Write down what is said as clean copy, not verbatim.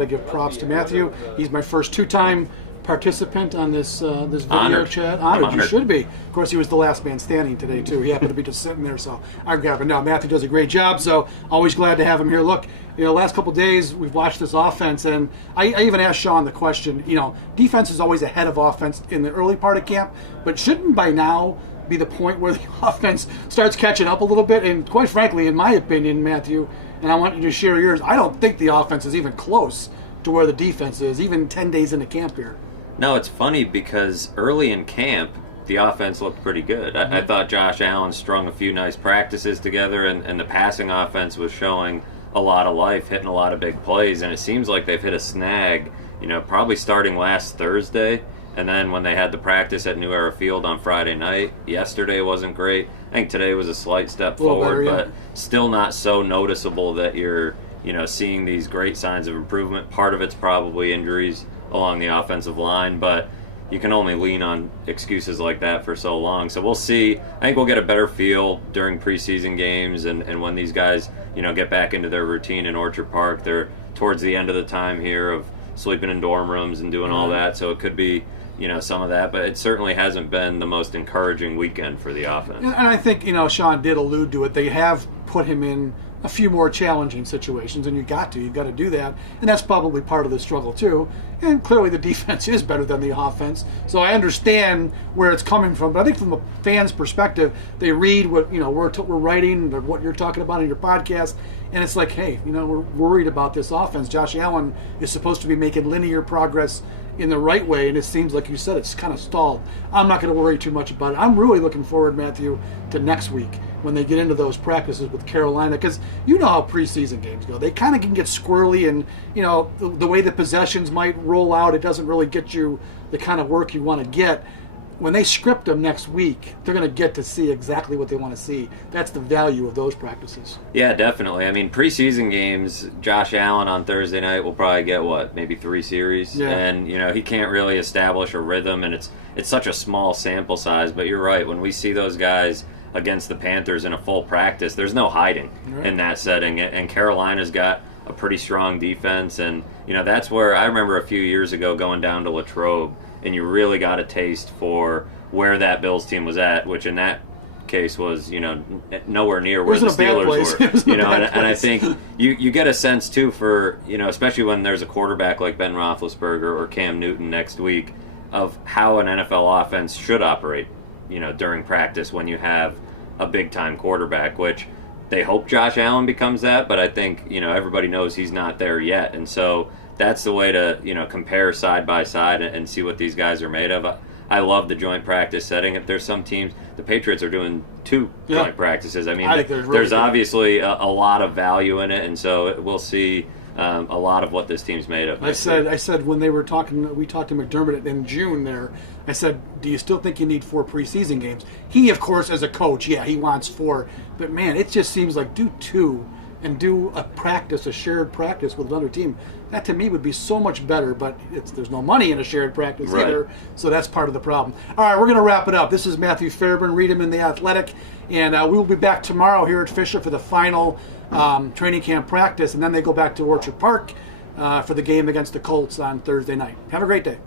I give props to Matthew. He's my first two-time participant on this this video Honored. chat. Honored. You should be. Of course, he was the last man standing today too. He happened to be just sitting there, so I grabbed him. Now Matthew does a great job, so always glad to have him here. Look, last couple of days we've watched this offense, and I even asked Sean the question. Defense is always ahead of offense in the early part of camp, but shouldn't by now be the point where the offense starts catching up a little bit? And quite frankly, in my opinion, Matthew, and I want you to share yours, I don't think the offense is even close to where the defense is, even 10 days into camp here. No, it's funny because early in camp, the offense looked pretty good. I thought Josh Allen strung a few nice practices together, and the passing offense was showing a lot of life, hitting a lot of big plays, and it seems like they've hit a snag, probably starting last Thursday, and then when they had the practice at New Era Field on Friday night. Yesterday wasn't great. I think today was a slight step forward, better, yeah. but still not so noticeable that you're seeing these great signs of improvement. Part of it's probably injuries along the offensive line, but you can only lean on excuses like that for so long. So we'll see. I think we'll get a better feel during preseason games and when these guys, get back into their routine in Orchard Park. They're towards the end of the time here of sleeping in dorm rooms and doing all that, so it could be some of that, but it certainly hasn't been the most encouraging weekend for the offense. And I think, Sean did allude to it. They have put him in a few more challenging situations, and you've got to do that, and that's probably part of the struggle too. And clearly the defense is better than the offense, so I understand where it's coming from. But I think from a fan's perspective, they read what we're writing, or what you're talking about in your podcast, and it's like, hey, we're worried about this offense. Josh Allen is supposed to be making linear progress in the right way, and it seems like you said it's kind of stalled. I'm not going to worry too much about it. I'm really looking forward, Matthew, to next week when they get into those practices with Carolina, because how preseason games go. They kind of can get squirrely, and the way the possessions might roll out, it doesn't really get you the kind of work you want to get. When they script them next week, they're going to get to see exactly what they want to see. That's the value of those practices. Yeah, definitely. I mean, preseason games, Josh Allen on Thursday night will probably get, maybe 3 series? Yeah. And, he can't really establish a rhythm, and it's such a small sample size. But you're right, when we see those guys against the Panthers in a full practice, there's no hiding in that setting. And Carolina's got a pretty strong defense, and, that's where I remember a few years ago going down to Latrobe, and you really got a taste for where that Bills team was at, which in that case was, nowhere near where the Steelers were. And I think you get a sense too for, especially when there's a quarterback like Ben Roethlisberger or Cam Newton next week, of how an NFL offense should operate, during practice when you have a big time quarterback, which they hope Josh Allen becomes that, but I think, everybody knows he's not there yet. And so that's the way to, compare side by side and see what these guys are made of. I love the joint practice setting. If there's some teams, the Patriots are doing 2 joint practices. I mean, there's obviously a lot of value in it, and so we'll see a lot of what this team's made of. I said when we talked to McDermott in June there, I said, do you still think you need 4 preseason games? He, of course, as a coach, he wants 4. But, man, it just seems like do 2 and do a shared practice with another team. That to me would be so much better, but there's no money in a shared practice either, so that's part of the problem. All right, we're going to wrap it up. This is Matthew Fairburn. Read him in The Athletic, and we will be back tomorrow here at Fisher for the final training camp practice, and then they go back to Orchard Park for the game against the Colts on Thursday night. Have a great day.